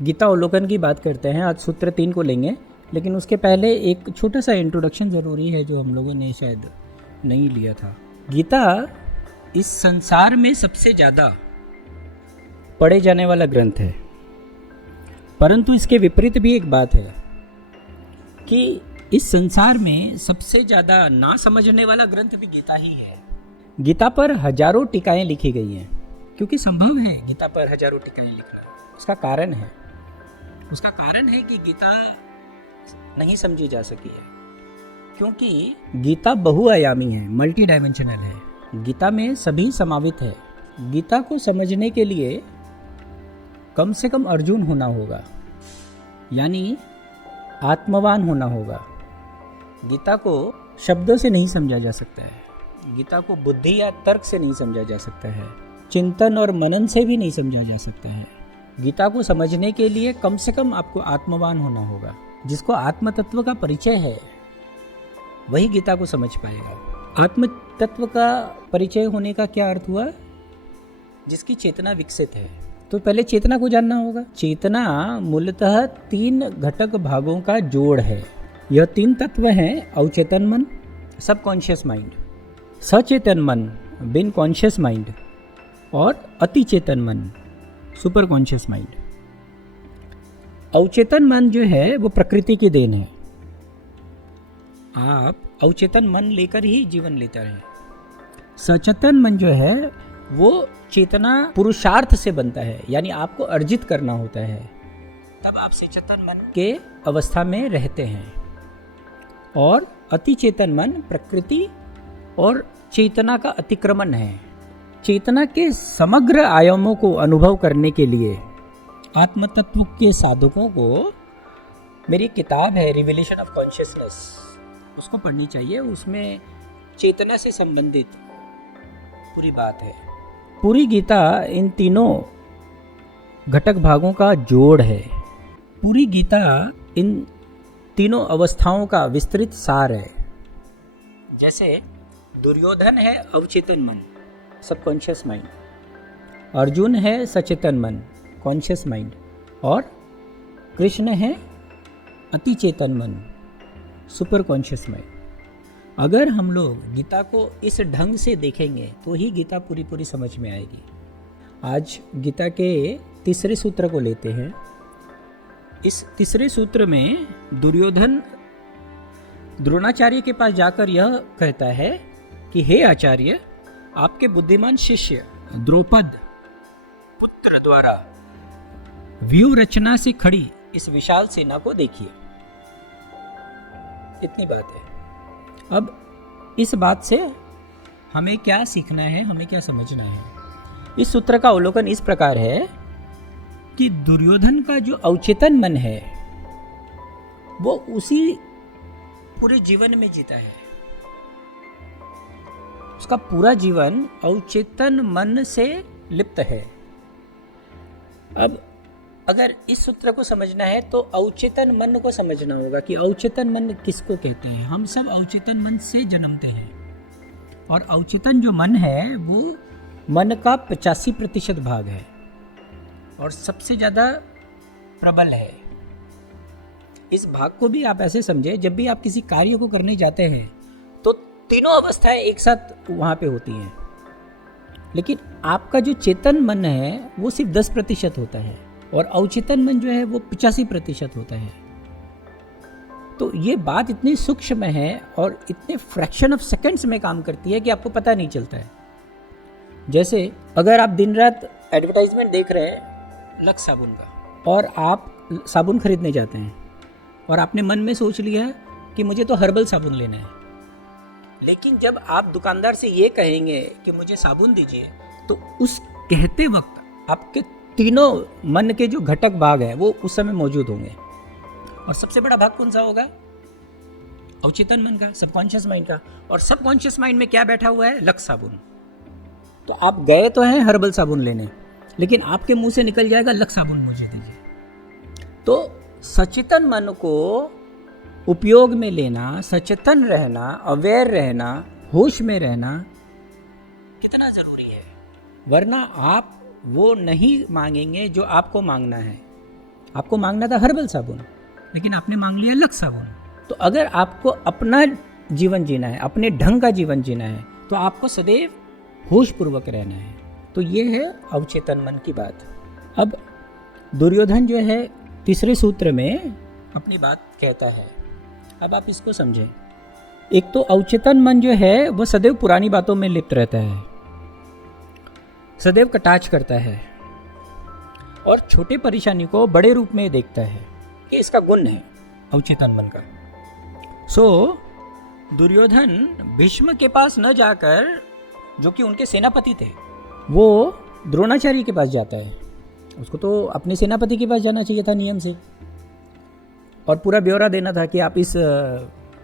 गीता अवलोकन की बात करते हैं। आज सूत्र 3 को लेंगे, लेकिन उसके पहले एक छोटा सा इंट्रोडक्शन ज़रूरी है जो हम लोगों ने शायद नहीं लिया था। गीता इस संसार में सबसे ज़्यादा पढ़े जाने वाला ग्रंथ है, परंतु इसके विपरीत भी एक बात है कि इस संसार में सबसे ज़्यादा ना समझने वाला ग्रंथ भी गीता ही है। गीता पर हजारों टीकाएं लिखी गई हैं, क्योंकि संभव है गीता पर हजारों टीकाएं लिखना। उसका कारण है कि गीता नहीं समझी जा सकी है, क्योंकि गीता बहुआयामी है, मल्टी डायमेंशनल है। गीता में सभी समावित है। गीता को समझने के लिए कम से कम अर्जुन होना होगा, यानी आत्मवान होना होगा। गीता को शब्दों से नहीं समझा जा सकता है, गीता को बुद्धि या तर्क से नहीं समझा जा सकता है, चिंतन और मनन से भी नहीं समझा जा सकता है। गीता को समझने के लिए कम से कम आपको आत्मवान होना होगा। जिसको आत्म तत्व का परिचय है वही गीता को समझ पाएगा। आत्म तत्व का परिचय होने का क्या अर्थ हुआ? जिसकी चेतना विकसित है। तो पहले चेतना को जानना होगा। चेतना मूलतः 3 घटक भागों का जोड़ है। यह 3 तत्व हैं: अवचेतन मन, सबकॉन्शियस माइंड, सचेतन मन, बिन कॉन्शियस माइंड, और अतिचेतन मन, सुपर कॉन्शियस माइंड। अवचेतन मन जो है वो प्रकृति की देन है। आप अवचेतन मन लेकर ही जीवन लेते रहें। सचेतन मन जो है वो चेतना पुरुषार्थ से बनता है, यानी आपको अर्जित करना होता है, तब आप सचेतन मन के अवस्था में रहते हैं। और अतिचेतन मन प्रकृति और चेतना का अतिक्रमण है। चेतना के समग्र आयामों को अनुभव करने के लिए आत्म तत्व के साधकों को मेरी किताब है रिविलेशन ऑफ कॉन्शियसनेस, उसको पढ़नी चाहिए। उसमें चेतना से संबंधित पूरी बात है। पूरी गीता इन तीनों घटक भागों का जोड़ है। पूरी गीता इन तीनों अवस्थाओं का विस्तृत सार है। जैसे दुर्योधन है अवचेतन मन, सबकॉन्शियस माइंड, अर्जुन है सचेतन मन, कॉन्शियस माइंड, और कृष्ण है अतिचेतन मन, सुपर कॉन्शियस माइंड। अगर हम लोग गीता को इस ढंग से देखेंगे तो ही गीता पूरी समझ में आएगी। आज गीता के तीसरे सूत्र को लेते हैं। इस तीसरे सूत्र में दुर्योधन द्रोणाचार्य के पास जाकर यह कहता है कि हे आचार्य, आपके बुद्धिमान शिष्य द्रौपद पुत्र द्वारा व्यूह रचना से खड़ी इस विशाल सेना को देखिए। इतनी बात है। अब इस बात से हमें क्या सीखना है, हमें क्या समझना है? इस सूत्र का अवलोकन इस प्रकार है कि दुर्योधन का जो अवचेतन मन है वो उसी पूरे जीवन में जीता है। उसका पूरा जीवन अवचेतन मन से लिप्त है। अब अगर इस सूत्र को समझना है तो अवचेतन मन को समझना होगा कि अवचेतन मन किसको कहते हैं। हम सब अवचेतन मन से जन्मते हैं, और अवचेतन जो मन है वो मन का 85% भाग है और सबसे ज़्यादा प्रबल है। इस भाग को भी आप ऐसे समझे, जब भी आप किसी कार्य को करने जाते हैं तो तीनों अवस्थाएं एक साथ वहाँ पे होती हैं, लेकिन आपका जो चेतन मन है वो सिर्फ 10% होता है और अवचेतन मन जो है वो 85% होता है। तो ये बात इतनी सूक्ष्म है और इतने फ्रैक्शन ऑफ सेकंड्स में काम करती है कि आपको पता नहीं चलता है। जैसे अगर आप दिन रात एडवर्टाइजमेंट देख रहे हैं लक्स साबुन का, और आप साबुन खरीदने जाते हैं और आपने मन में सोच लिया है कि मुझे तो हर्बल साबुन लेना है, लेकिन जब आप दुकानदार से ये कहेंगे कि मुझे साबुन दीजिए, तो उस कहते वक्त आपके तीनों मन के जो घटक भाग हैं वो उस समय मौजूद होंगे। और सबसे बड़ा भाग कौन सा होगा? अवचेतन मन का, सबकॉन्शियस माइंड का। और सबकॉन्शियस माइंड में क्या बैठा हुआ है? लक्स साबुन। तो आप गए तो हैं हर्बल साबुन लेने, लेकिन आपके मुंह से निकल जाएगा लक्स साबुन मुझे दीजिए। तो सचेतन मन को उपयोग में लेना, सचेतन रहना, अवेयर रहना, होश में रहना कितना जरूरी है। वरना आप वो नहीं मांगेंगे जो आपको मांगना है। आपको मांगना था हर्बल साबुन, लेकिन आपने मांग लिया लक्स साबुन। तो अगर आपको अपना जीवन जीना है, अपने ढंग का जीवन जीना है, तो आपको सदैव होशपूर्वक रहना है। तो ये है अवचेतन मन की बात। अब दुर्योधन जो है तीसरे सूत्र में अपनी बात कहता है। अब आप इसको समझें। एक तो अवचेतन मन जो है वो सदैव पुरानी बातों में लिप्त रहता है, सदैव कटाक्ष करता है और छोटे परेशानी को बड़े रूप में देखता है। ये इसका गुण है अवचेतन मन का। सो दुर्योधन भीष्म के पास न जाकर, जो कि उनके सेनापति थे, वो द्रोणाचार्य के पास जाता है। उसको तो अपने सेनापति के पास जाना चाहिए था नियम से, और पूरा ब्यौरा देना था कि आप इस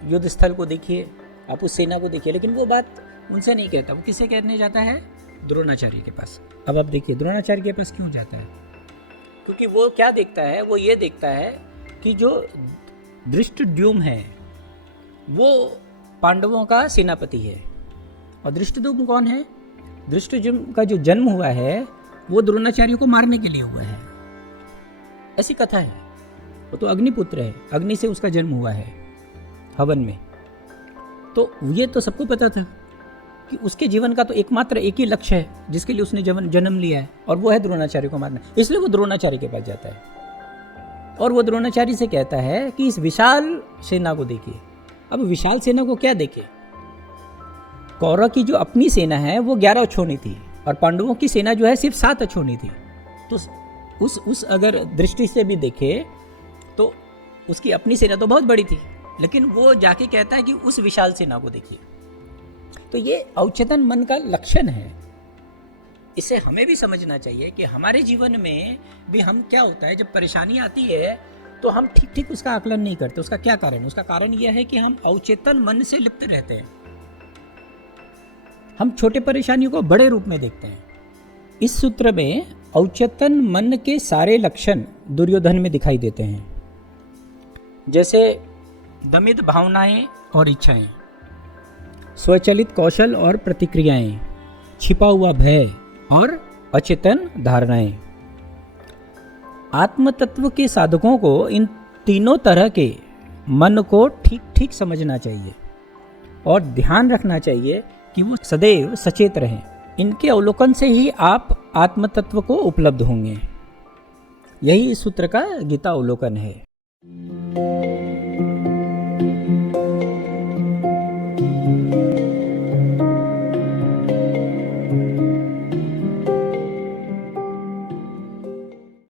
युद्ध स्थल को देखिए, आप उस सेना को देखिए। लेकिन वो बात उनसे नहीं कहता, वो किससे कहने जाता है? द्रोणाचार्य के पास। अब आप देखिए द्रोणाचार्य के पास क्यों जाता है? क्योंकि वो क्या देखता है? वो ये देखता है कि जो धृष्टद्युम्न है वो पांडवों का सेनापति है। और धृष्टद्युम्न कौन है? धृष्टद्युम्न का जो जन्म हुआ है वो द्रोणाचार्य को मारने के लिए हुआ है, ऐसी कथा है। वो तो अग्निपुत्र है, अग्नि से उसका जन्म हुआ है हवन में। तो ये तो सबको पता था कि उसके जीवन का तो एकमात्र एक ही लक्ष्य है जिसके लिए उसने जन्म लिया है, और वो है द्रोणाचार्य को मारना। इसलिए वो द्रोणाचार्य के पास जाता है और वो द्रोणाचार्य से कहता है कि इस विशाल सेना को देखिए। अब विशाल सेना को क्या देखे? कौरव की जो अपनी सेना है वो 11 अक्षौहिणी थी, और पांडवों की सेना जो है सिर्फ 7 अक्षौहिणी थी। तो उस अगर दृष्टि से भी देखे तो उसकी अपनी सेना तो बहुत बड़ी थी, लेकिन वो जाके कहता है कि उस विशाल सेना को देखिए। तो ये अवचेतन मन का लक्षण है। इसे हमें भी समझना चाहिए कि हमारे जीवन में भी हम क्या होता है, जब परेशानी आती है तो हम ठीक ठीक उसका आकलन नहीं करते। उसका क्या कारण है? उसका कारण यह है कि हम अवचेतन मन से लिप्त रहते हैं। हम छोटे परेशानियों को बड़े रूप में देखते हैं। इस सूत्र में अवचेतन मन के सारे लक्षण दुर्योधन में दिखाई देते हैं, जैसे दमित भावनाएं और इच्छाएं, स्वचलित कौशल और प्रतिक्रियाएं, छिपा हुआ भय और अचेतन धारणाएं। आत्म तत्व के साधकों को इन तीनों तरह के मन को ठीक ठीक समझना चाहिए और ध्यान रखना चाहिए कि वो सदैव सचेत रहें। इनके अवलोकन से ही आप आत्म तत्व को उपलब्ध होंगे। यही इस सूत्र का गीता अवलोकन है।